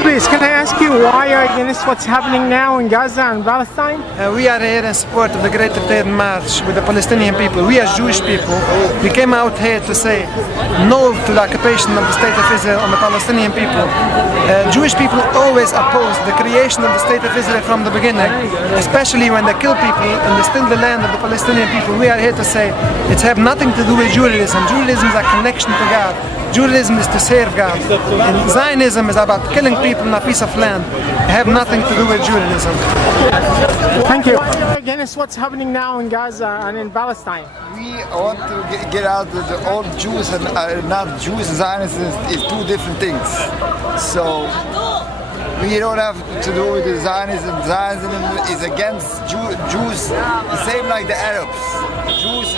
Please, can I ask you why you're against what's happening now in Gaza and Palestine? We are here in support of the Great Third March with the Palestinian people. We as Jewish people, we came out here to say no to the occupation of the State of Israel on the Palestinian people. Jewish people always opposed the creation of the State of Israel from the beginning, especially when they kill people and they steal the land of the Palestinian people. We are here to say it has nothing to do with Judaism. Judaism is a connection to God. Judaism is to serve God. And Zionism is about killing people in a piece of land. It has nothing to do with Judaism. Thank you. Against what's happening now in Gaza and in Palestine? We want to get out of the old Jews and not Jews. Zionism is two different things. So we don't have to do with the Zionism. Zionism is against Jews, the same like the Arabs. Jews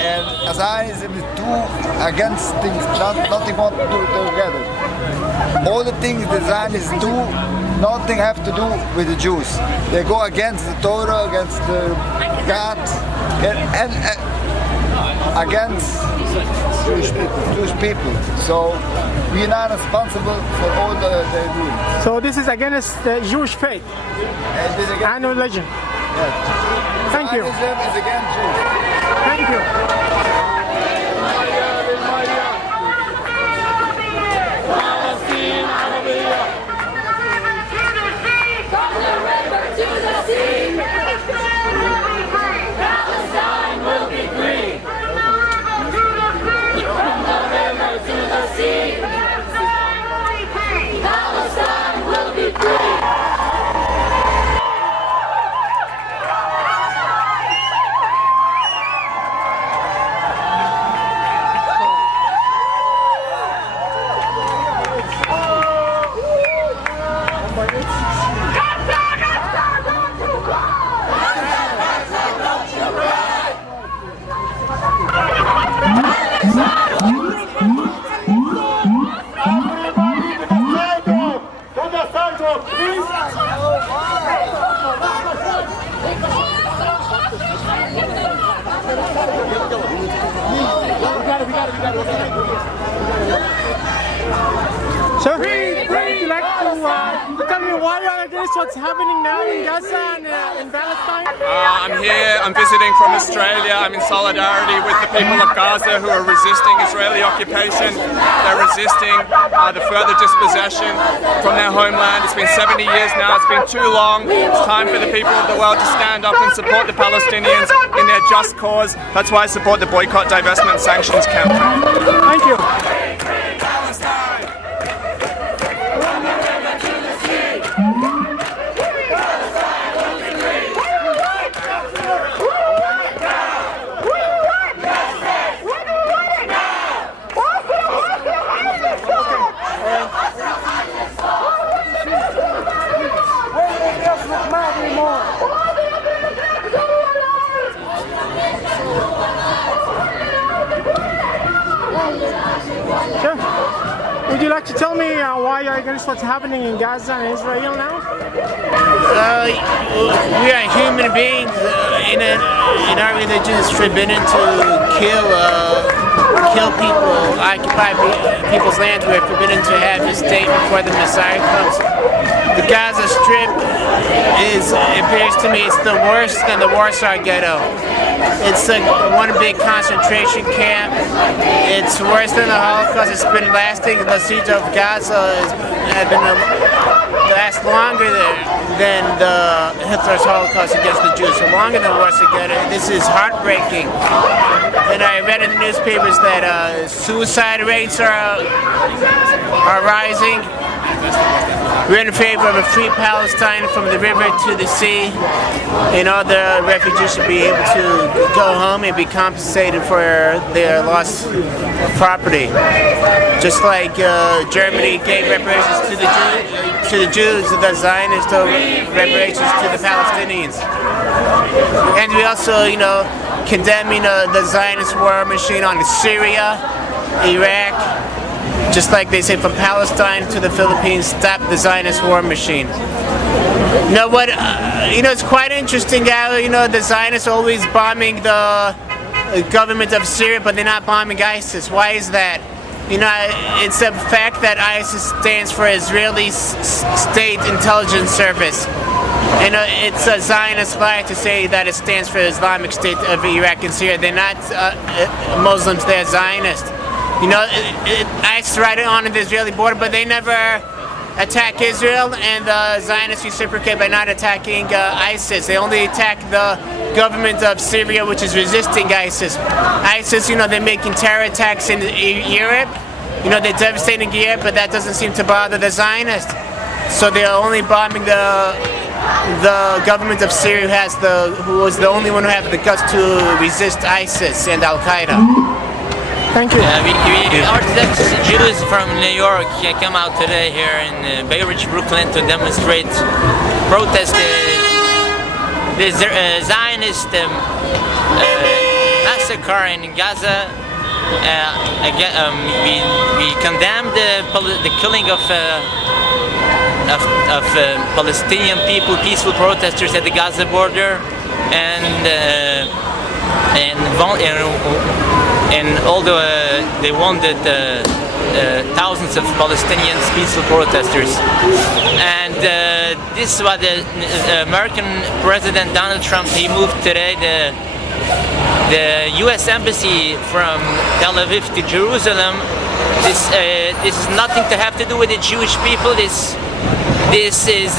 and Zionism is two against things, nothing want to do together. All the things the Zionists do, nothing have to do with the Jews. They go against the Torah, against the God, and against Jewish people. So we're not responsible for all they're doing. So this is against the Jewish faith and religion. Yeah. Thank you. Zionism is against Jews. Thank you. us what's happening now in Gaza and in Palestine? I'm visiting from Australia. I'm in solidarity with the people of Gaza who are resisting Israeli occupation. They're resisting the further dispossession from their homeland. It's been 70 years now. It's been too long. It's time for the people of the world to stand up and support the Palestinians in their just cause. That's why I support the boycott, divestment, sanctions campaign. Thank you. Sure. Would you like to tell me why you're against what's happening in Gaza and Israel now? We are human beings. In our religion, it's forbidden to kill people, occupy people's lands. We're forbidden to have a state before the Messiah comes. The Gaza Strip appears to me, it's the worse than the Warsaw Ghetto. It's like one big concentration camp. It's worse than the Holocaust. It's been lasting. The siege of Gaza has been last longer than the Hitler's Holocaust against the Jews. So longer than Warsaw Ghetto. This is heartbreaking. And I read in the newspapers that suicide rates are rising. We're in favor of a free Palestine from the river to the sea, and all the refugees should be able to go home and be compensated for their lost property. Just like Germany gave reparations to the Jews, the Zionists gave reparations to the Palestinians. And we also, condemning the Zionist war machine on Syria, Iraq. Just like they say from Palestine to the Philippines, stop the Zionist war machine. It's quite interesting how, the Zionists are always bombing the government of Syria, but they're not bombing ISIS. Why is that? It's a fact that ISIS stands for Israeli State Intelligence Service. It's a Zionist lie to say that it stands for Islamic State of Iraq and Syria. They're not Muslims, they're Zionists. ISIS right on the Israeli border, but they never attack Israel, and the Zionists reciprocate by not attacking ISIS. They only attack the government of Syria, which is resisting ISIS. ISIS, they're making terror attacks in Europe. They're devastating Europe, but that doesn't seem to bother the Zionists. So they're only bombing the government of Syria, who was the only one who had the guts to resist ISIS and Al Qaeda. Thank you. We Orthodox Jews from New York come out today here in Brooklyn to demonstrate, protest the Zionist massacre in Gaza. We condemn the killing of Palestinian people, peaceful protesters at the Gaza border, and although they wounded thousands of Palestinians, peaceful protesters. And this is what the American President Donald Trump, he moved today the U.S. Embassy from Tel Aviv to Jerusalem. This is nothing to have to do with the Jewish people. This is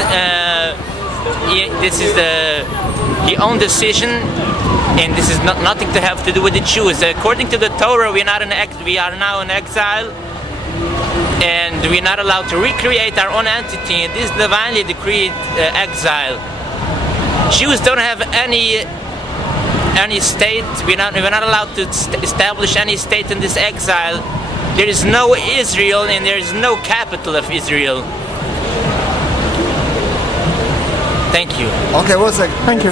his own decision, and this is nothing to have to do with the Jews. According to the Torah, we are now in exile, and we're not allowed to recreate our own entity. And this is divinely decreed exile. Jews don't have any state. We're not allowed to establish any state in this exile. There is no Israel, and there is no capital of Israel. Thank you. Okay, one second. Thank you.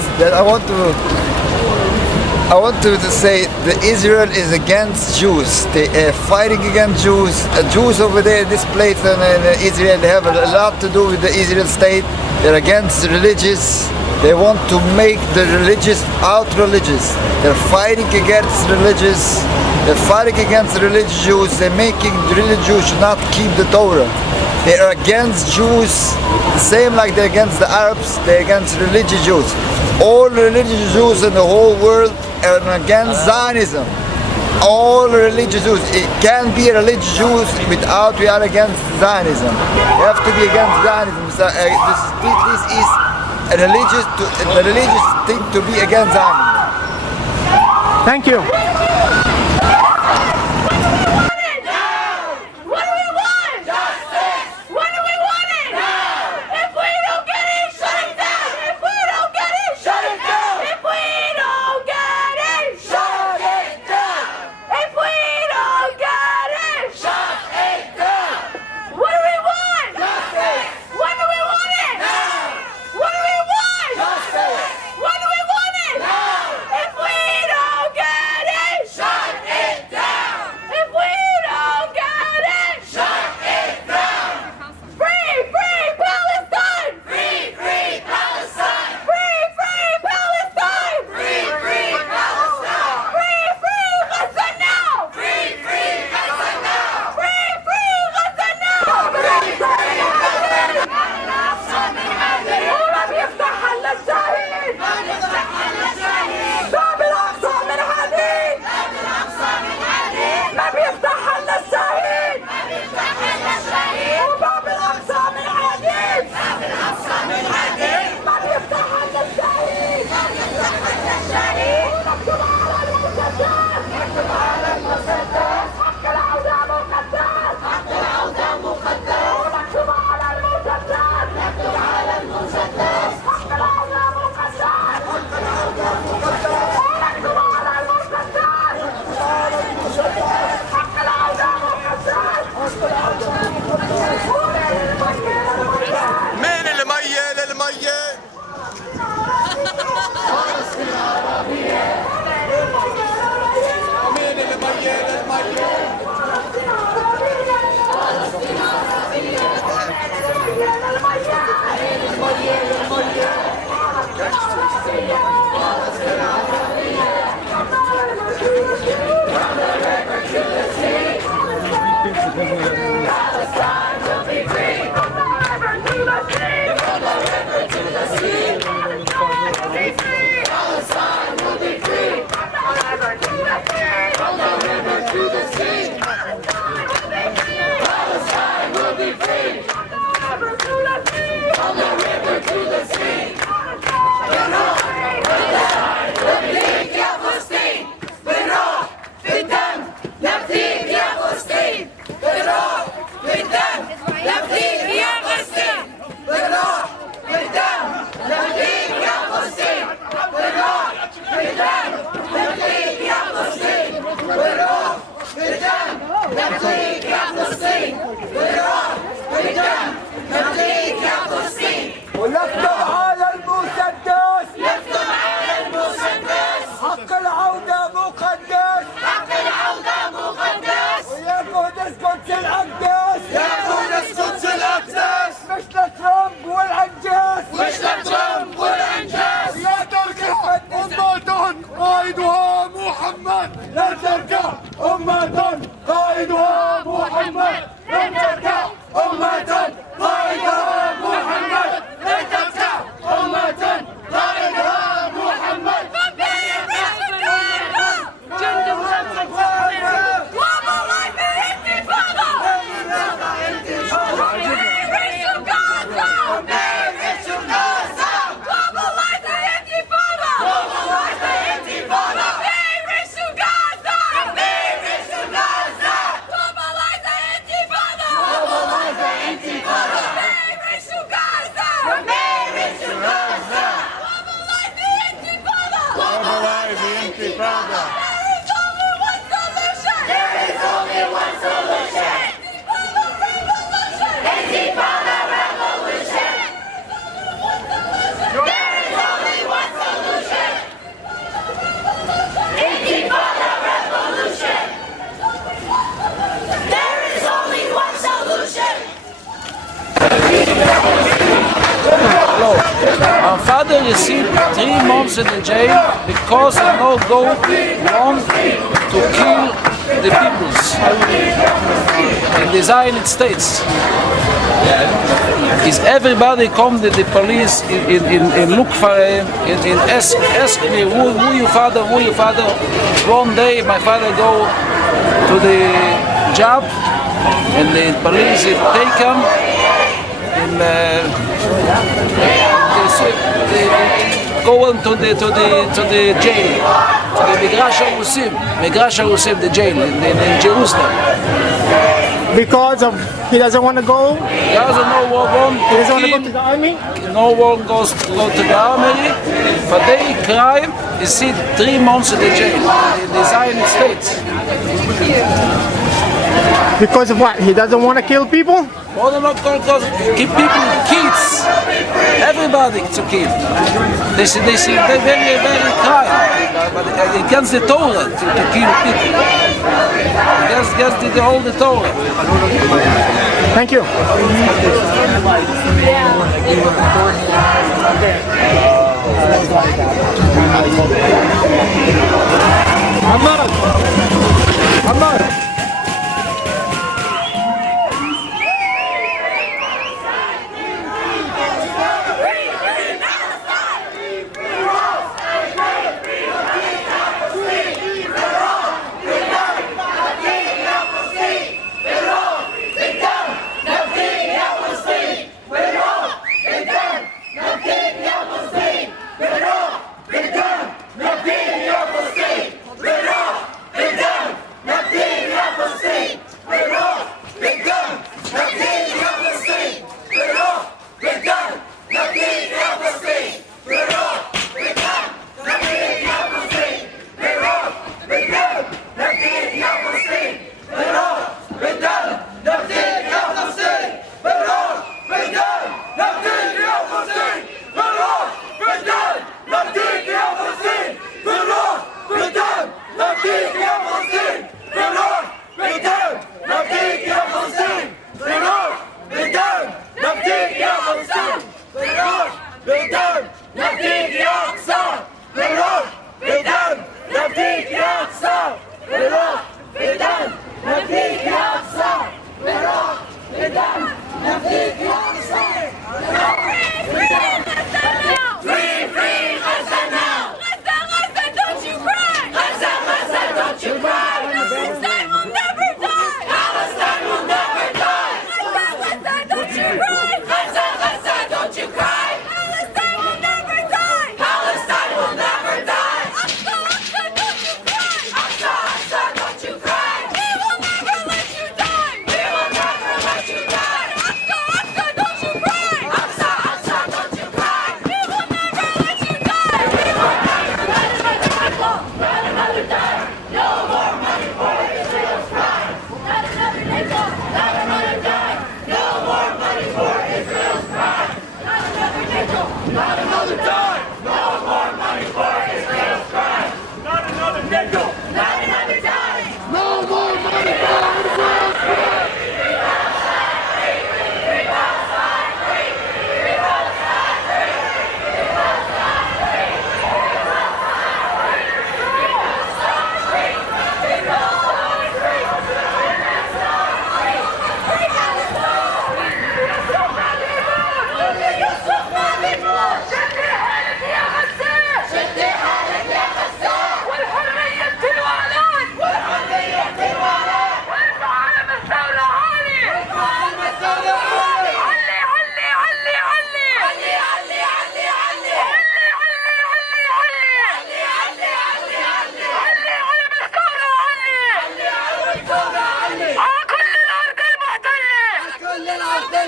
I want to say that Israel is against Jews. They are fighting against Jews. Jews over there, this place in Israel, they have a lot to do with the Israel state. They're against religious. They want to make the religious out religious. They're fighting against religious. They're fighting against religious Jews. They're making religious Jews not keep the Torah. They are against Jews, the same like they're against the Arabs, they're against religious Jews. All religious Jews in the whole world are against Zionism. All religious Jews. It can't be a religious Jews without we are against Zionism. You have to be against Zionism. So, this is a religious thing to be against Zionism. Thank you. Our father received 3 months in the jail because he no-go want to kill the peoples in the Zionist states. is everybody come to the police in look for him, in ask me who your father. One day my father go to the job and the police take him and go on to the jail, to the Migrash Harusim, the jail in Jerusalem. Because of he doesn't want to go. He doesn't know what one. He doesn't want to go to the army. No one goes to go to the army, but they crime is sit 3 months in the jail in the Zionist states. Because of what? He doesn't want to kill people. Well, not because keep people, kids, everybody to kill. They see they very crime, but against the Torah to kill people. Against the whole Torah. Thank you. I'm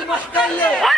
المحتلة